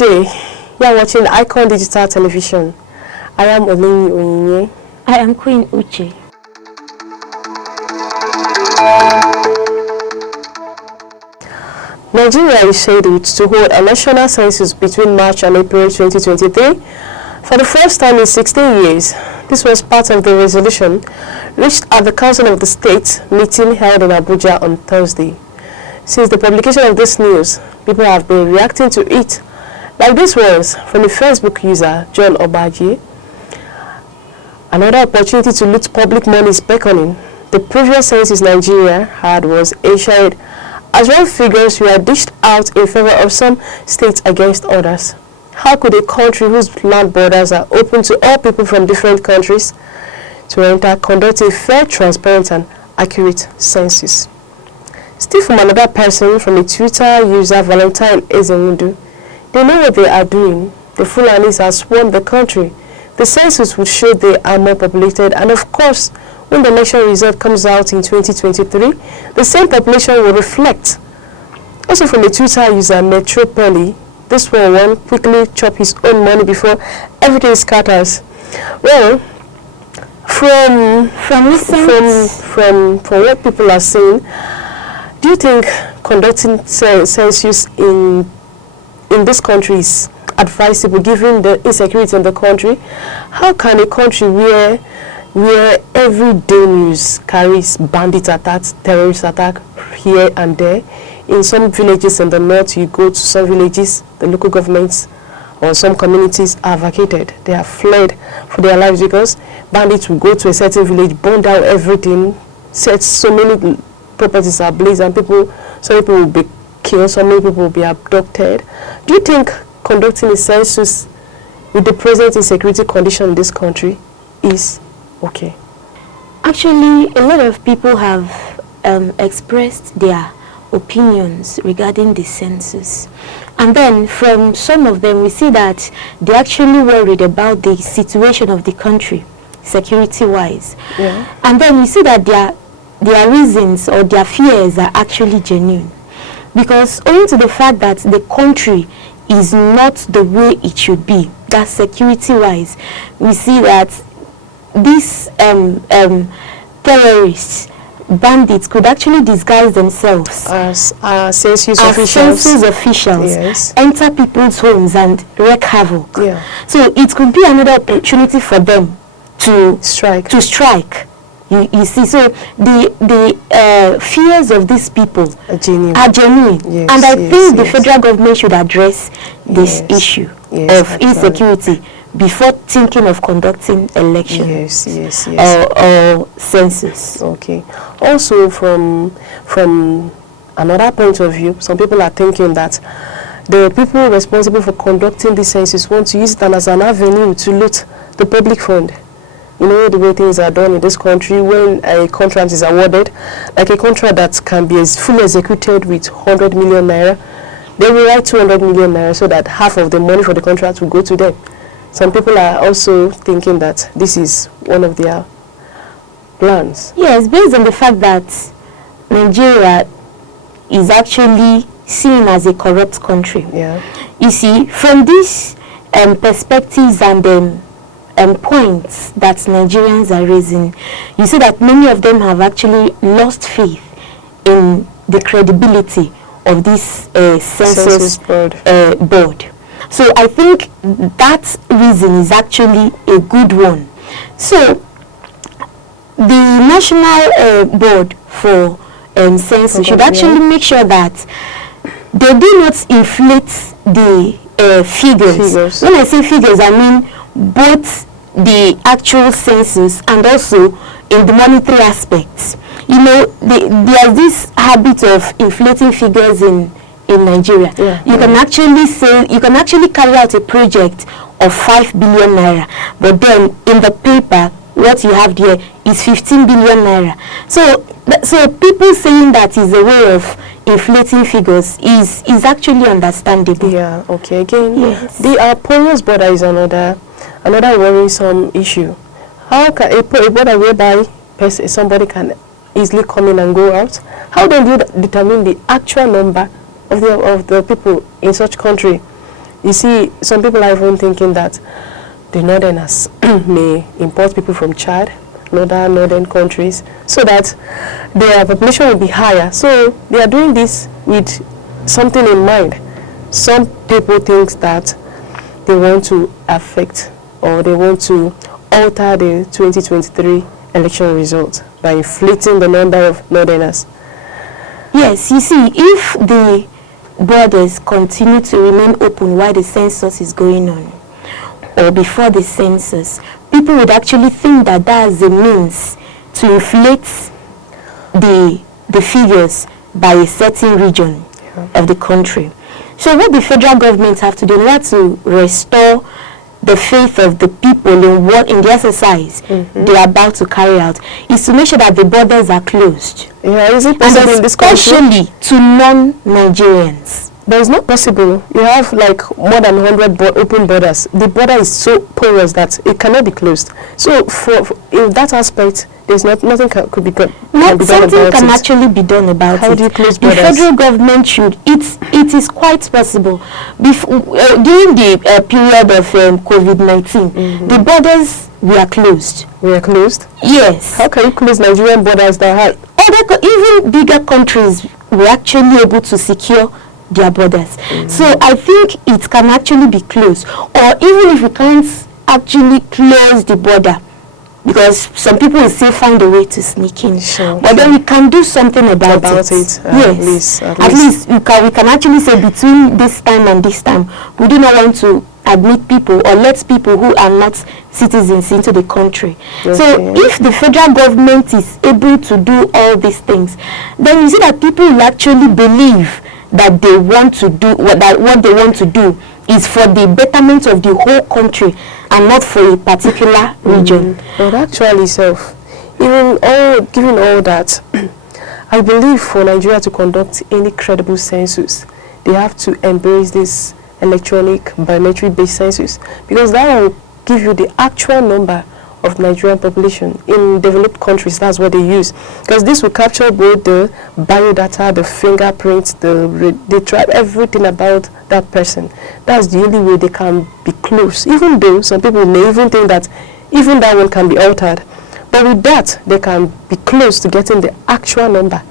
day. You are watching Icon Digital Television. I am Olini Onyinye. I am Queen Uche. Nigeria is scheduled to hold a national census between March and April 2023 for the first time in 16 years. This was part of the resolution reached at the Council of the State meeting held in Abuja on Thursday. Since the publication of this news, people have been reacting to it, like this was from the Facebook user John Obaji. Another opportunity to loot public money is beckoning. The previous census Nigeria had was issued as well figures were dished out in favor of some states against others. How could a country whose land borders are open to all people from different countries to enter conduct a fair, transparent and accurate census? Still from another person, from the Twitter user Valentine Ezenwudu, they know what they are doing. The Fulanis have swarmed the country. The census would show they are more populated, and of course, when the election result comes out in 2023, the same population will reflect. Also from the Twitter user Metropoli, this one quickly chop his own money before everything scatters. Well, from what people are saying, do you think conducting census in this country is advisable given the insecurity in the country? How can a country where everyday news carries bandit attacks, terrorist attack here and there? In some villages in the north, you go to some villages, the local governments or some communities are vacated. They have fled for their lives because bandits will go to a certain village, burn down everything, set so many properties ablaze, and some people will be killed, so many people will be abducted. Do you think conducting a census with the present insecurity condition in this country is okay? Actually, a lot of people have expressed their opinions regarding the census, and then from some of them we see that they're actually worried about the situation of the country security wise, and then we see that their reasons or their fears are actually genuine, because owing to the fact that the country is not the way it should be, that security wise, we see that these terrorists, bandits could actually disguise themselves as census officials, yes, enter people's homes and wreak havoc. Yeah. So it could be another opportunity for them to strike. You see, so the fears of these people are genuine. Yes, and I think the federal government should address this issue of insecurity before thinking of conducting elections or census. Okay. Also, from another point of view, some people are thinking that the people responsible for conducting the census want to use it as an avenue to loot the public fund. You know the way things are done in this country when a contract is awarded, like a contract that can be fully executed with 100 million naira, they will write 200 million naira so that half of the money for the contract will go to them. Some people are also thinking that this is one of their plans. Yes, based on the fact that Nigeria is actually seen as a corrupt country. Yeah. You see, from these perspectives and points that Nigerians are raising, you see that many of them have actually lost faith in the credibility of this census board. So I think that reason is actually a good one. So the National Board for Census should actually make sure that they do not inflate the figures. When I say figures, I mean both the actual census and also in the monetary aspects. You know, there's this habit of inflating figures in Nigeria. You can actually carry out a project of 5 billion naira, but then in the paper what you have there is 15 billion naira. So people saying that is a way of inflating figures is actually understandable. Yeah, okay. Again, the porous border is another worrisome issue. How can a border whereby somebody can easily come in and go out? How do you determine the actual number of the people in such country? You see, some people are even thinking that the northerners may import people from Chad, other northern countries, so that their population will be higher. So they are doing this with something in mind. Some people think that they want to affect or they want to alter the 2023 election results by inflating the number of northerners. Yes, you see, if the borders continue to remain open while the census is going on, or before the census, people would actually think that that's a means to inflate the figures by a certain region of the country. So what the federal government have to do in order to restore the faith of the people in the exercise they are about to carry out is to make sure that the borders are closed. Yeah, is it possible in this country? Especially to non-Nigerians. But it's not possible. You have like more than 100 open borders. The border is so porous that it cannot be closed. So for in that aspect, there's nothing could be done. Something can actually be done about it. How do you close the borders? federal government should. It is quite possible. During the period of COVID-19, the borders were closed. We are closed? Yes. How can you close Nigerian borders that high? Even bigger countries were actually able to secure their borders. So I think it can actually be closed. Or even if we can't actually close the border, because some people will still find a way to sneak in. But then we can do something about it. Yes. At least we can actually say between this time and this time, we do not want to admit people or let people who are not citizens into the country. Okay. So if the federal government is able to do all these things, then you see that people will actually believe that they want to do what they want to do is for the betterment of the whole country and not for a particular region. But actually, given all that, I believe for Nigeria to conduct any credible census, they have to embrace this electronic biometric-based census, because that will give you the actual number of Nigerian population. In developed countries, that's what they use, because this will capture both the biodata, the fingerprints, the tribe, everything about that person. That's the only way they can be close, even though some people may even think that even that one can be altered. But with that, they can be close to getting the actual number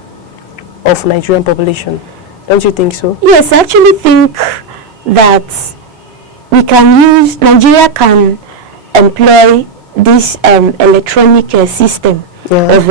of Nigerian population. Don't you think so? Yes, I actually think that Nigeria can employ this electronic system of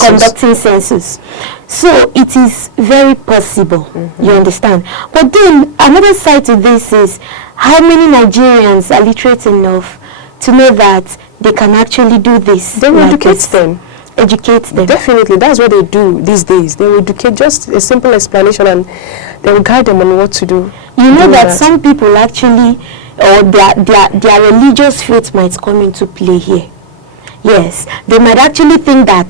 conducting census. So it is very possible, you understand. But then another side to this is how many Nigerians are literate enough to know that they can actually do this. They will educate them. Educate them. Definitely, that's what they do these days. They will educate, just a simple explanation, and they will guide them on what to do. You know that some people actually, or their religious faith might come into play here. Yes, they might actually think that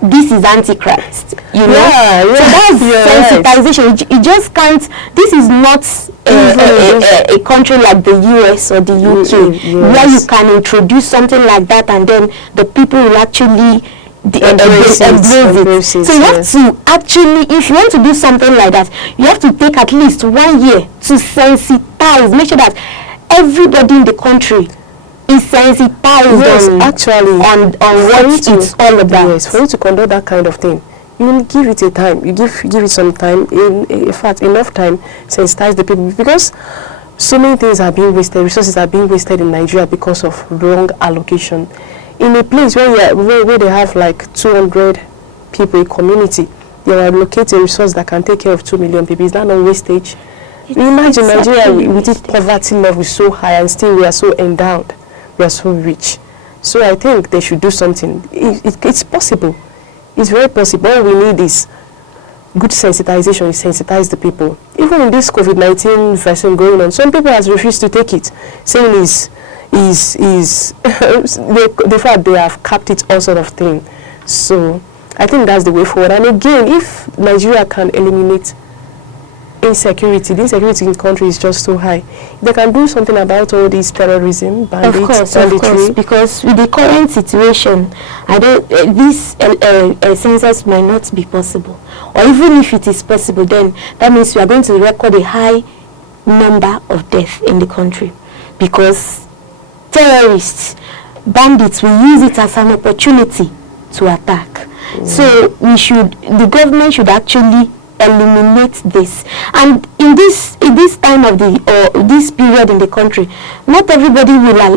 this is Antichrist. You know, so that's sensitization. Right. It just can't. This is not a country like the US or the UK where you can introduce something like that and then the people will actually embrace it. So you have to actually, if you want to do something like that, you have to take at least 1 year to sensitize, make sure that everybody in the country is sensitized on what it's all about. Yes, for you to conduct that kind of thing, you give it a time. You give it some time. In fact, enough time, sensitize the people, because so many things are being wasted. Resources are being wasted in Nigeria because of wrong allocation. In a place where they have like 200 people, a community, they will allocate a resource that can take care of 2 million people. Is that not wastage? Imagine Nigeria with its poverty level so high and still we are so endowed, we are so rich. So I think they should do something. It's possible. It's very possible. All we need is good sensitization. Sensitize the people. Even in this COVID-19 vaccine going on, some people have refused to take it, saying the fact they have capped it, all sort of thing. So I think that's the way forward. And again, if Nigeria can eliminate insecurity. The insecurity in the country is just so high. They can do something about all this terrorism, bandits, of course, banditry. because with the current situation, I don't. This census might not be possible, or even if it is possible, then that means we are going to record a high number of deaths in the country, because terrorists, bandits will use it as an opportunity to attack. So the government should actually eliminate this. And in this time of this period in the country, not everybody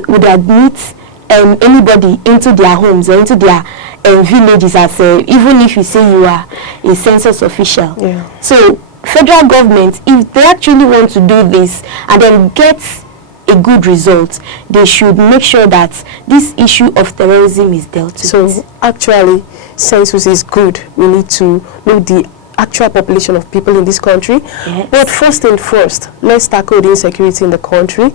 would admit anybody into their homes or into their villages as even if you say you are a census official. Yeah. So federal government, if they actually want to do this and then get a good result, they should make sure that this issue of terrorism is dealt with. So actually, census is good. We need to know the actual population of people in this country. Yes. But first and first, let's tackle the insecurity in the country.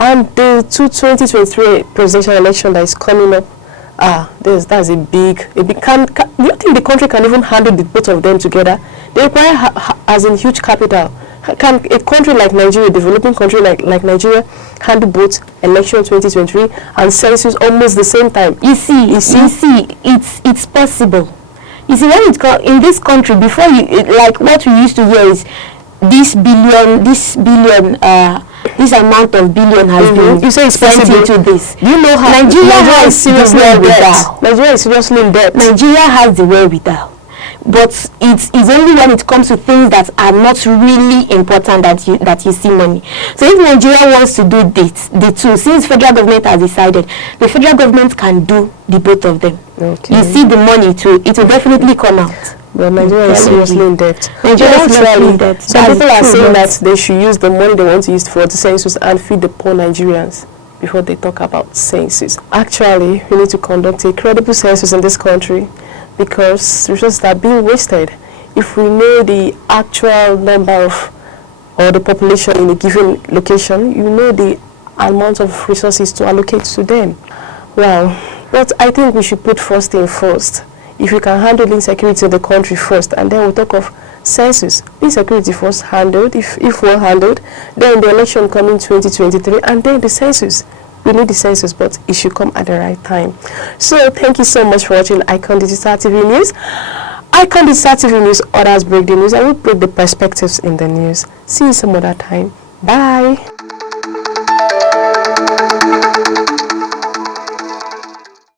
And the 2023 presidential election that is coming up, that's a big. Do you think the country can even handle the both of them together? They require, as in huge capital. Can a country like Nigeria, a developing country like Nigeria, handle both election 2023 and census almost the same time? You see, it's possible. You see, when in this country, before like what we used to hear is this amount of billion has been you say it's sent possible into this. Do you know how Nigeria is seriously in debt? Nigeria is seriously in debt. Nigeria has the wherewithal. But it's only when it comes to things that are not really important that you see money. So if Nigeria wants to do the two, since federal government has decided, the federal government can do the both of them. Okay. You see the money, it will definitely come out. Well, Nigeria is seriously in debt. Nigeria is seriously in debt. Some people are saying that they should use the money they want to use for the census and feed the poor Nigerians before they talk about census. Actually, we need to conduct a credible census in this country, because resources are being wasted. If we know the actual number of or the population in a given location, you know the amount of resources to allocate to them. Well, but I think we should put first thing first. If we can handle insecurity in the country first, and then we'll talk of census. Insecurity first handled, if well handled, then the election coming 2023, and then the census. We need the census, but it should come at the right time. So thank you so much for watching Icon Digital TV News. Icon Digital TV News, others break the news, and we break the perspectives in the news. See you some other time. Bye.